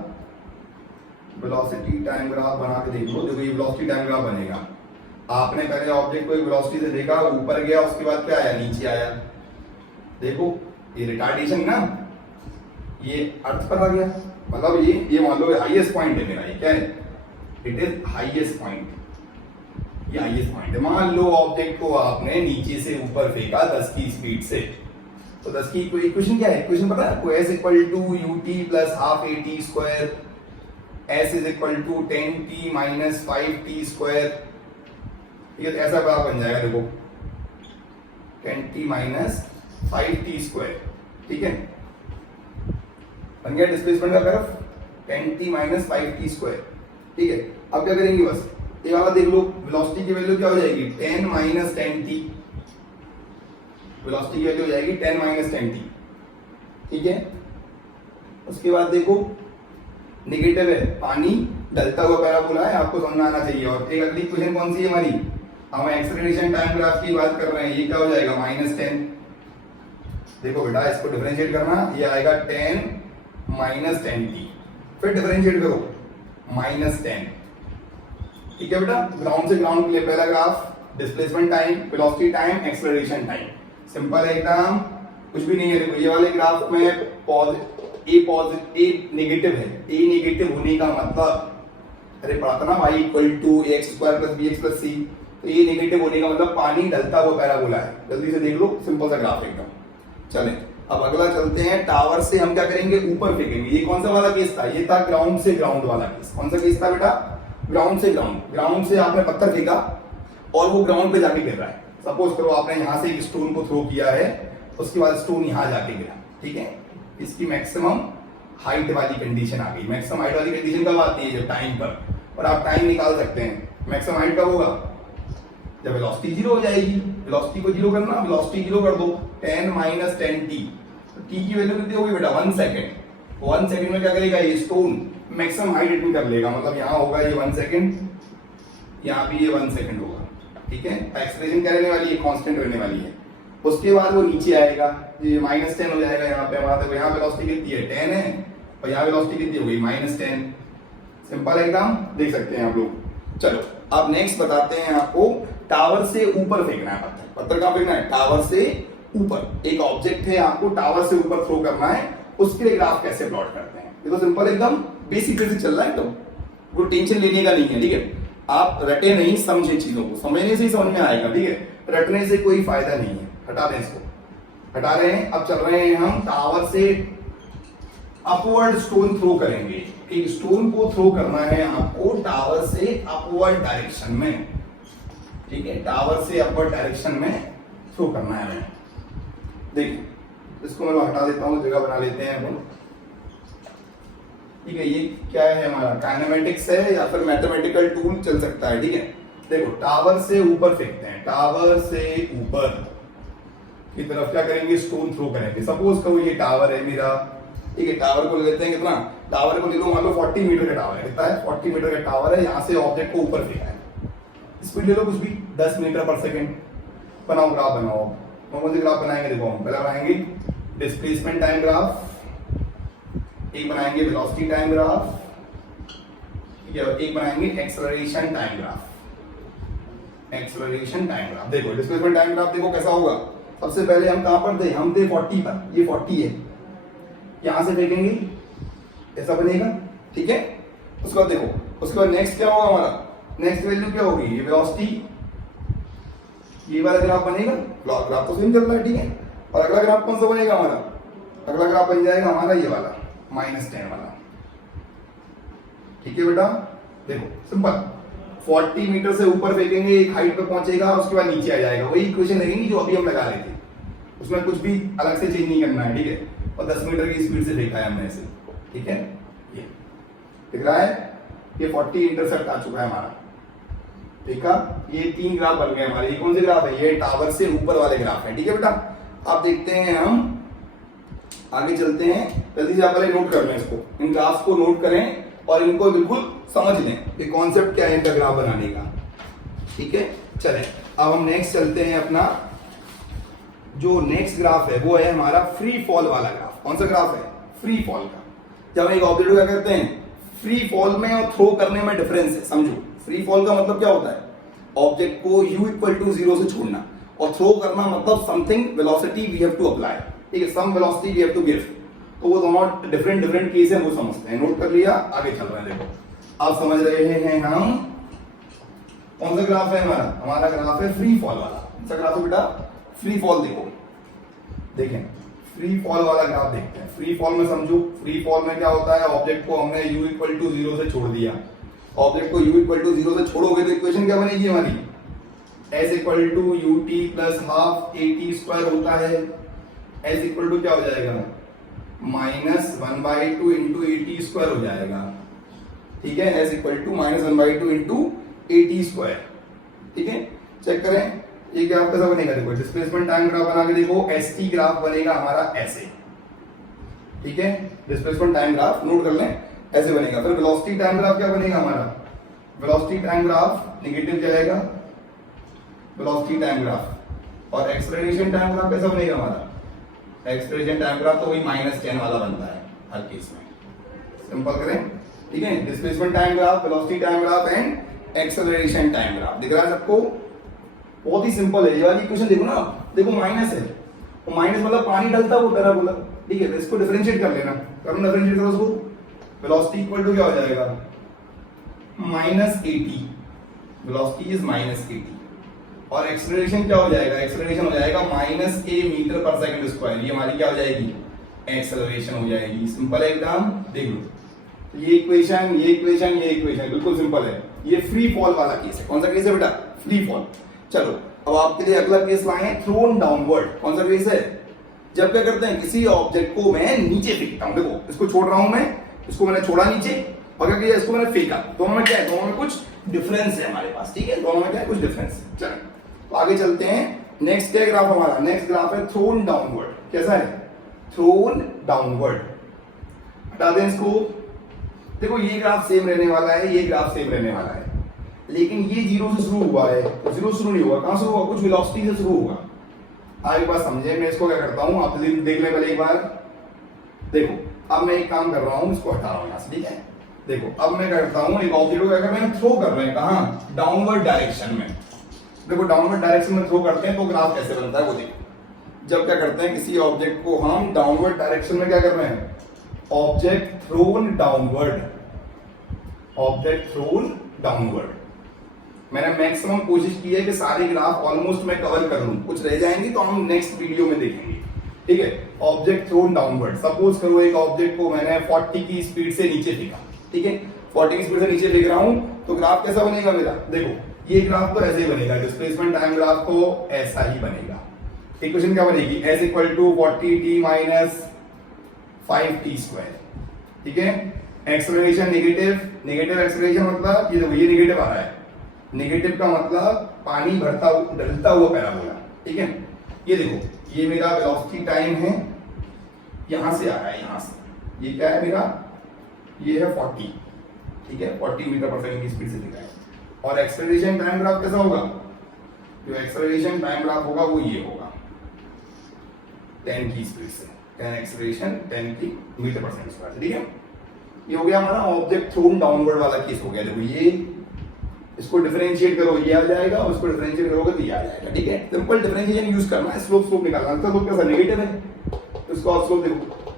वेलोसिटी टाइम ग्राफ बना के देख लो। देखो ये वेलोसिटी टाइम ग्राफ बनेगा। आपने पहले ऑब्जेक्ट को एक वेलोसिटी से देखा, ऊपर गया, उसके बाद क्या आया? नीचे आया। देखो ये रिटार्डेशन ना, ये अर्थ पर आ गया, मतलब ये मान लो हाईएस्ट पॉइंट है मेरा, ये क्या है? इट इज हाईएस्ट पॉइंट, ये हाईएस्ट पॉइंट है। मान लो ऑब्जेक्ट को आपने नीचे से ऊपर फेंका 10 की स्पीड से, तो 10 की इक्वेशन क्या है? इक्वेशन पता है आपको? s equal to ut plus half at square, s is equal to 10t minus 5t square. ये ऐसा ग्राफ बन जाएगा, देखो 10t माइनस 5t स्क्वायर, ठीक है, बन गया डिस्प्लेसमेंट का graph 10t minus 5t square. ठीक है, अब क्या करेंगे? बस ये वाला देख लो, वेलोसिटी की वैल्यू क्या हो जाएगी? 10 माइनस 10t, वेलोसिटी की वैल्यू हो जाएगी 10 माइनस 10t, ठीक है। उसके बाद देखो नेगेटिव है, पानी डलता हुआ पैराबोला है, आपको समझ में आना चाहिए। और एक अगली क्वेश्चन कौन सी है हमारी? हम एक्सेलरेशन टाइम ग्राफ की बात कर रहे हैं, ये क्या हो जाएगा? -10। देखो बेटा इसको डिफरेंशिएट करना, ये आएगा 10 माइनस 10t, फिर डिफरेंशिएट करो -10, ठीक है बेटा। ग्राउंड से ग्राउंड के लिए पहला graph, displacement time, velocity time, acceleration time, simple है एकदम, कुछ भी नहीं है। देखो ये वाले ग्राफ में ए नेगेटिव है, ए नेगेटिव होने का मतलब, अरे पढ़ा था ना y equal to ax square plus bx plus c, तो ये नेगेटिव होने का मतलब पानी डलता हुआ पैराबोला है। जल्दी से देख लो, सिंपल सा ग्राफ एकदम। चले अब अगला चलते हैं, टावर से हम क्या करेंगे? ऊपर फेंकेंगे। ये कौन सा वाला केस था? ये था ग्राउंड से ग्राउंड वाला केस। कौन सा केस था बेटा? ग्राउंड से ग्राउंड। ग्राउंड से आपने पत्थर फेंका और वो ग्राउंड पे जाके गिर रहा है। सपोज करो आपने यहां से एक स्टोन को थ्रो किया है, उसके बाद स्टोन यहां जाके गिरा, ठीक है, इसकी मैक्सिमम हाइट वाली कंडीशन आ गई। मैक्सिमम हाइट वाली कंडीशन कब आती है? जब टाइम पर, और आप टाइम निकाल सकते हैं। मैक्सिमम हाइट कब होगा? जब वेलोसिटी 0 हो जाएगी। वेलोसिटी को 0 करना, वेलोसिटी 0 कर दो, 10 माइनस 10t, तो t की वैल्यू कितनी होगी बेटा? 1 सेकंड। 1 सेकंड में क्या करेगा ये स्टोन? मैक्सिमम हाइट इतनी कर लेगा, मतलब यहाँ होगा ये 1 सेकंड, यहाँ भी ये 1 सेकंड होगा, ठीक है। एक्सेलरेशन क्या रहने वाली है? कांस्टेंट रहने वाली है। उसके बाद वो नीचे आएगा, ये -10 हो जाएगा यहाँ पे। वहां तक यहाँ वेलोसिटी कितनी है? 10 है, और यहाँ वेलोसिटी कितनी हो गई? -10। सिंपल एकदम, देख सकते हैं आप लोग। चलो अब नेक्स्ट बताते हैं आपको, टावर से ऊपर फेंकना है पत्थर। पत्थर कहाँ फेंकना है? टावर से ऊपर। एक ऑब्जेक्ट है, आपको टावर से ऊपर थ्रो करना है, उसके लिए ग्राफ कैसे प्लॉट करते हैं? ये तो सिंपल एकदम बेसिक बेसिक चल रहा है, तो कोई टेंशन लेने का नहीं है, ठीक है। आप रटे नहीं, समझे चीजों को, समझने से ही समझ में आएगा, ठीक है। रटने से कोई फायदा नहीं है। हटा दें इसको, हटा रहे हैं। अब चल रहे हैं हम, टावर से अपवर्ड स्टोन थ्रो करेंगे। एक स्टोन को थ्रो करना है आपको टावर से अपवर्ड डायरेक्शन में, ठीक है, टावर से अपवर्ड डायरेक्शन में थ्रो करना है हमें। देखिए इसको मैं हटा देता हूं, जगह बना लेते हैं हम। ठीक है, ये क्या है हमारा काइनेमेटिक्स है या फिर मैथमेटिकल टूल चल सकता है। ठीक है, देखो टावर से ऊपर फेंकते हैं, टावर से ऊपर की तरफ क्या करेंगे, स्टोन थ्रो करेंगे। सपोज करो ये टावर है मेरा, ठीक है, टावर को ले लेते हैं, कितना, टावर को ले लो, मान लो 40 मीटर का टावर है, कितना है 40 मीटर का टावर है, यहाँ से ऑब्जेक्ट को ऊपर फेंका है, स्पीड ले लो कुछ भी 10 मीटर पर सेकेंड। बनाओ ग्राफ बनाओ, कौन से ग्राफ बनाएंगे, देखो हम पहले बनाएंगे डिस्प्लेसमेंट टाइम ग्राफ, एक बनाएंगे वेलोसिटी टाइम ग्राफ, ठीक है, एक बनाएंगे acceleration time graph. Acceleration time graph देखो, डिस्प्लेसमेंट टाइम ग्राफ देखो कैसा होगा। सबसे पहले हम कहां पर थे, हम थे 40 पर, ये 40 है, यहां से फेंकेंगे ऐसा बनेगा। ठीक है, उसके बाद देखो, उसके बाद नेक्स्ट क्या होगा हमारा, नेक्स्ट वैल्यू क्या होगी, ये वेलोसिटी, ये वाला ग्राफ बनेगा, ग्राफ तो सेम चल रहा है। ठीक है, और अगला ग्राफ कौन सा बनेगा हमारा, अगला ग्राफ बन जाएगा हमारा ये वाला -10 वाला। ठीक है बेटा, देखो सिंपल, 40 मीटर से ऊपर फेंकेंगे, एक हाइट पे पहुंचेगा, उसके बाद नीचे आ जाएगा, वही इक्वेशन लगेगी जो अभी हम लगा रहे थे, उसमें कुछ भी अलग से चेंज नहीं करना है। ठीक है, और 10 मीटर की स्पीड से फेंका है हमने इसे। ठीक है, ये दिख रहा है, ये 40 इंटरसेप्ट आ चुका है हमारा। ठीक है, ये 3 ग्राफ बन गए हमारे। ये कौन से ग्राफ है, ये टावर से ऊपर वाले ग्राफ है। ठीक है बेटा, आप देखते हैं, हम आगे चलते हैं, जल्दी से आप पहले नोट कर लें इसको, इन ग्राफ्स को नोट करें और इनको बिल्कुल समझ लें कि कॉन्सेप्ट क्या है इनका ग्राफ बनाने का। ठीक है, चलें अब हम नेक्स्ट चलते हैं, अपना जो नेक्स्ट ग्राफ है वो है हमारा फ्री फॉल वाला ग्राफ। कौन सा ग्राफ है, फ्री फॉल का। जब एक ऑब्जेक्ट को क्या करते हैं, फ्री फॉल में और थ्रो करने में डिफरेंस है, समझो। फ्री फॉल का मतलब क्या होता है, ऑब्जेक्ट को u=0 से छोड़ना, और थ्रो करना मतलब something velocity we have to apply. ठीक है, some velocity we have to give. तो वो दोनों डिफरेंट केस है, वो समझते हैं। नोट कर लिया, आगे चल रहे हैं। देखो आप समझ रहे हैं, हम कौन सा ग्राफ है हमारा, हमारा ग्राफ है फ्री फॉल वाला। कौन सा ग्राफ है बेटा, फ्री फॉल। देखो देखें, फ्री फॉल वाला ग्राफ देखते हैं। फ्री फॉल में समझो, फ्री फॉल में क्या होता है, ऑब्जेक्ट को हमने u=0 से छोड़ दिया। ऑब्जेक्ट को u=0 से छोड़ोगे तो इक्वेशन क्या बनेगी हमारी, s=ut + ½ at² होता है। s= क्या हो जाएगा, -1/2 × at² हो जाएगा। ठीक है, s=-1/2 × at²। ठीक है, चेक करें ये ग्राफ कैसा बनेगा। देखो डिस्प्लेसमेंट टाइम ग्राफ बना के देखो, st ग्राफ बनेगा हमारा ऐसे। ठीक है, डिस्प्लेसमेंट टाइम ग्राफ नोट कर लें, ऐसे बनेगा। फिर वेलोसिटी टाइम ग्राफ क्या बनेगा हमारा, वेलोसिटी टाइम ग्राफ नेगेटिव जाएगा, वेलोसिटी टाइम ग्राफ। और एक्सेलरेशन टाइम ग्राफ कैसा बनेगा हमारा, एक्सेलरेशन टाइम ग्राफ तो वही -10 वाला बनता है हर केस में। सिंपल करें, ठीक है, displacement time graph, velocity time graph and acceleration time graph. दिख रहा है सबको, बहुत ही सिंपल है। ये वाली इक्वेशन देखो ना, देखो माइनस है, तो माइनस मतलब पानी डलता वो पैराबोला। ठीक है, तो इसको डिफरेंशिएट कर लेना, करो डिफरेंशिएट करो उसको। वेलोसिटी इक्वल टू क्या हो जाएगा, -80, वेलोसिटी इज -80। और एक्सेलरेशन क्या हो जाएगा, एक्सेलरेशन हो जाएगा -a मीटर/सेकंड²। ये हमारी क्या हो जाएगी, एक्सेलरेशन हो जाएगी। सिंपल है एकदम, देख लो ये इक्वेशन, ये इक्वेशन, ये इक्वेशन बिल्कुल सिंपल है। ये फ्री फॉल वाला केस है। कौन सा केस है बेटा, फ्री फॉल। चलो अब आपके लिए अगला केस लाए हैं थ्रोन डाउनवर्ड। कौन सा केस है, जब क्या करते हैं, किसी ऑब्जेक्ट को मैं नीचे फेंकता हूं। देखो इसको छोड़ रहा हूं मैं, इसको मैंने छोड़ा नीचे, और क्या किया, इसको मैंने फेंका। दोनों में क्या है, दोनों में कुछ डिफरेंस है हमारे पास। ठीक है, दोनों में क्या है, कुछ डिफरेंस है। चलो तो आगे चलते हैं। नेक्स्ट क्या ग्राफ हमारा, नेक्स्ट ग्राफ है थ्रोन डाउनवर्ड। कैसा है, थ्रोन डाउनवर्ड। हटा दें इसको। देखो ये ग्राफ सेम रहने वाला है, ये ग्राफ सेम रहने वाला है, लेकिन ये 0 से शुरू हुआ है, 0 शुरू नहीं हुआ। कहां शुरू हुआ, कुछ वेलोसिटी से शुरू होगा। आगे बात समझे, मैं इसको क्या करता हूं, आप देख ले पहले एक बार। देखो अब मैं एक काम कर रहा हूं, इसको हटा रहा हूं यहां से। ठीक है, देखो अब मैं करता हूं, एक ऑब्जेक्ट को क्या कर रहे हैं, थ्रो कर रहे हैं। कहां, डाउनवर्ड डायरेक्शन में। देखो डाउनवर्ड डायरेक्शन में थ्रो करते हैं तो ग्राफ कैसे बनता है वो देखो। जब क्या करते हैं, किसी ऑब्जेक्ट को हम डाउनवर्ड डायरेक्शन में क्या कर रहे हैं, object thrown downward, object thrown downward. मैंने मैक्सिमम कोशिश की है कि सारे ग्राफ ऑलमोस्ट मैं कवर कर लूं, कुछ रह जाएंगे तो हम नेक्स्ट वीडियो में देखेंगे। ठीक है, ऑब्जेक्ट थ्रोन डाउनवर्ड। सपोज करो एक ऑब्जेक्ट को मैंने 40 की स्पीड से नीचे फेंका। ठीक है, 40 की स्पीड से नीचे फेंक रहा हूं, तो ग्राफ कैसा बनेगा मेरा, देखो ये ग्राफ तो ऐसे ही बनेगा, डिस्प्लेसमेंट टाइम ग्राफ तो ऐसा ही बनेगा। इक्वेशन क्या बनेगी, s=40t - 5t²। ठीक है, एक्सेलरेशन नेगेटिव, नेगेटिव एक्सेलरेशन मतलब ये देखो ये नेगेटिव आ रहा है, नेगेटिव का मतलब पानी ढलता हुआ पैराबोला, ठीक है। ये देखो ये मेरा वेलोसिटी टाइम है, यहां से आ रहा है, यहां से ये क्या है मेरा, ये है 40, ठीक है, 40 मीटर पर सेकंड की स्पीड से दिख रहा है। और एक्सेलरेशन टाइम ग्राफ कैसा होगा, जो एक्सेलरेशन टाइम ग्राफ होगा वो ये होगा 10 की स्पीड से, 10 एक्सेलरेशन 10 की मीटर पर सेकंड स्क्वायर, ठीक है। ये हो गया हमारा ऑब्जेक्ट थ्रोन डाउनवर्ड वाला केस हो गया। देखो ये इसको डिफरेंशिएट करो ये आ जाएगा, और इसको डिफरेंशिएट करोगे तो ये आ जाएगा, ठीक है। सिंपल डिफरेंशिएशन यूज करना है, स्लोप स्लोप निकालना है। स्लोप कैसा नेगेटिव है तो इसको आप स्लोप देखो,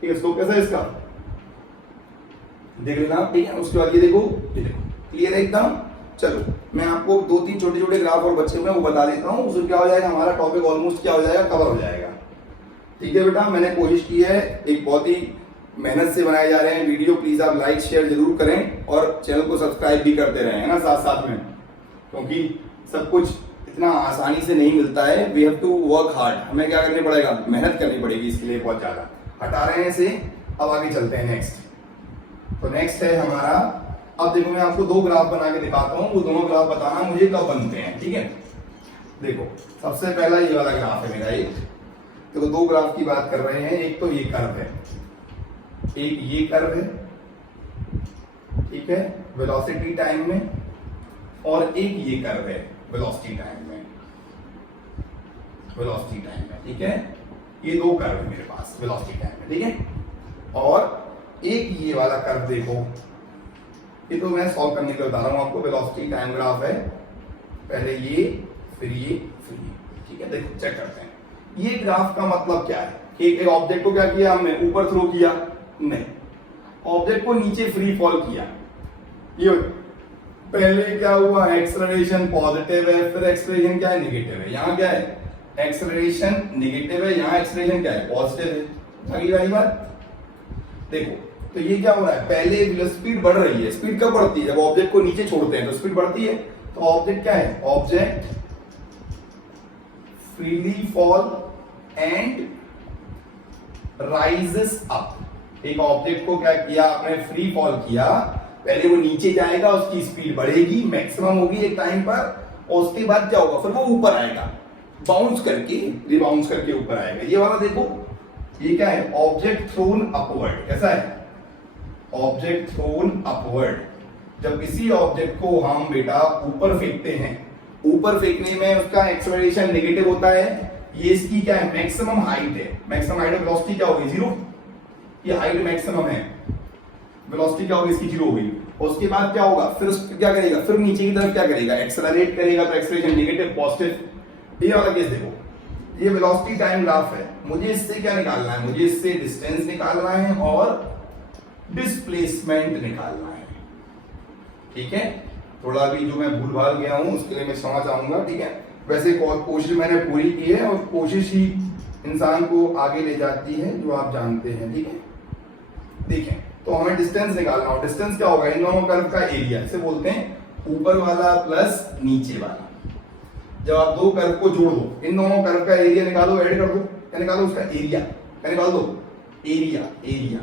ठीक है, स्लोप कैसा है इसका देख लेना, ठीक है। उसके बाद ये देखो, ये देखो क्लियर है एकदम। चलो मैं आपको 2-3 छोटे छोटे ग्राफ और बच्चे में वो बता देता हूँ, उसमें क्या हो जाएगा, हमारा टॉपिक ऑलमोस्ट क्या हो जाएगा, कवर हो जाएगा, ठीक है बेटा। मैंने कोशिश की है, एक बहुत ही मेहनत से बनाए जा रहे हैं वीडियो, प्लीज आप लाइक शेयर जरूर करें और चैनल को सब्सक्राइब भी करते रहें, है ना, साथ साथ में, क्योंकि सब कुछ इतना आसानी से नहीं मिलता है। We have to work hard, हमें क्या करनी पड़ेगा, मेहनत करनी पड़ेगी इसके लिए बहुत ज्यादा। हटा रहे हैं इसे, अब आगे चलते हैं नेक्स्ट। तो नेक्स्ट है हमारा, अब देखो मैं आपको 2 ग्राफ बना के दिखाता हूँ, वो दोनों ग्राफ बताना मुझे कब बनते हैं, ठीक है। देखो सबसे पहला ये वाला ग्राफ है मेरा, एक देखो 2 ग्राफ की बात कर रहे हैं, एक तो ये कर्व है, एक ये कर्व है, ठीक है, वेलोसिटी टाइम में, और एक ये कर्व है वेलोसिटी टाइम में, वेलोसिटी टाइम में, ठीक है। ये 2 कर्व है मेरे पास वेलोसिटी टाइम में, ठीक है। और एक ये वाला कर्व देखो, ये तो मैं सॉल्व करने के लिए बता रहा हूं आपको, वेलोसिटी टाइम ग्राफ है, पहले ये फिर ये फिर ये, ठीक है। देखो चेक करते हैं ये ग्राफ का मतलब क्या है कि एक ऑब्जेक्ट को क्या किया हमने, ऊपर थ्रो किया, नहीं, ऑब्जेक्ट को नीचे फ्री फॉल किया। ये पहले क्या हुआ, एक्सेलरेशन पॉजिटिव है, फिर एक्सेलरेशन क्या है, नेगेटिव है। यहाँ क्या है, एक्सेलरेशन नेगेटिव है, यहाँ एक्सेलरेशन क्या है, पॉजिटिव है। अगली वाली बात देखो, तो ये क्या हो रहा है, पहले स्पीड बढ़ रही है, स्पीड कब बढ़ती है, जब ऑब्जेक्ट को नीचे छोड़ते हैं तो स्पीड बढ़ती है। तो ऑब्जेक्ट क्या है, object freely fall and rises up. एक ऑब्जेक्ट को क्या किया आपने, फ्री फॉल किया, पहले वो नीचे जाएगा, उसकी स्पीड बढ़ेगी, मैक्सिमम होगी एक टाइम पर, और उसके बाद क्या होगा, फिर वो ऊपर आएगा, बाउंस करके, रिबाउंस करके ऊपर आएगा। ये वाला देखो, ये क्या है, ऑब्जेक्ट थ्रोन अपवर्ड, कैसा है, ऑब्जेक्ट थ्रोन अपवर्ड। जब किसी ऑब्जेक्ट को हम बेटा ऊपर फेंकते हैं, ऊपर फेंकने में उसका एक्सेलरेशन नेगेटिव होता है, ये इसकी क्या है, मैक्सिमम हाइट है, मैक्सिमम हाइट ऑफ वेलोसिटी क्या होगी, 0, ये हाइट मैक्सिमम है, वेलोसिटी क्या होगी इसकी, 0 होगी। और उसके बाद क्या होगा, फिर क्या करेगा, फिर नीचे की तरफ क्या करेगा, एक्सेलरेट करेगा, तो एक्सेलरेशन नेगेटिव पॉजिटिव। ये वाला केस देखो, ये वेलोसिटी टाइम ग्राफ है, मुझे इससे क्या निकालना है, मुझे इससे डिस्टेंस निकालना है और डिस्प्लेसमेंट निकालना है, ठीक है। थोड़ा भी जो मैं भूल भाल गया हूं उसके लिए मैं क्षमा चाहूंगा, ठीक है। वैसे कोशिश मैंने पूरी की है, और कोशिश ही इंसान को आगे ले जाती है, जो आप जानते हैं, ठीक है। देखें तो हमें डिस्टेंस निकालना हो, डिस्टेंस क्या होगा, इन दोनों कर्व का एरिया, इसे बोलते हैं ऊपर वाला प्लस नीचे वाला। जब आप 2 कर्व को जोड़ दो, इन दोनों कर्व का एरिया निकालो, ऐड कर दो, क्या निकालो, उसका एरिया क्या निकाल दो, एरिया, एरिया,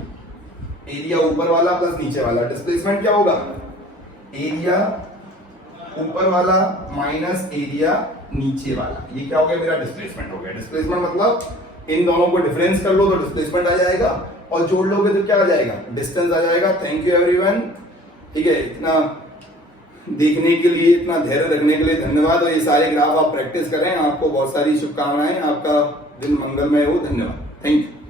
एरिया ऊपर वाला प्लस नीचे वाला। डिस्प्लेसमेंट क्या होगा, एरिया ऊपर वाला माइनस एरिया नीचे वाला, ये क्या हो गया, मेरा डिस्प्लेसमेंट हो गया। डिस्प्लेसमेंट मतलब इन दोनों को डिफरेंस कर लो तो डिस्प्लेसमेंट आ जाएगा, और जोड़ लोगे तो क्या आ जाएगा, डिस्टेंस आ जाएगा। थैंक यू एवरीवन, ठीक है। इतना देखने के लिए, इतना धैर्य रखने के लिए धन्यवाद, और ये सारे ग्राफ आप प्रैक्टिस करें। आपको बहुत सारी शुभकामनाएं, आपका दिन मंगलमय हो, धन्यवाद, थैंक यू।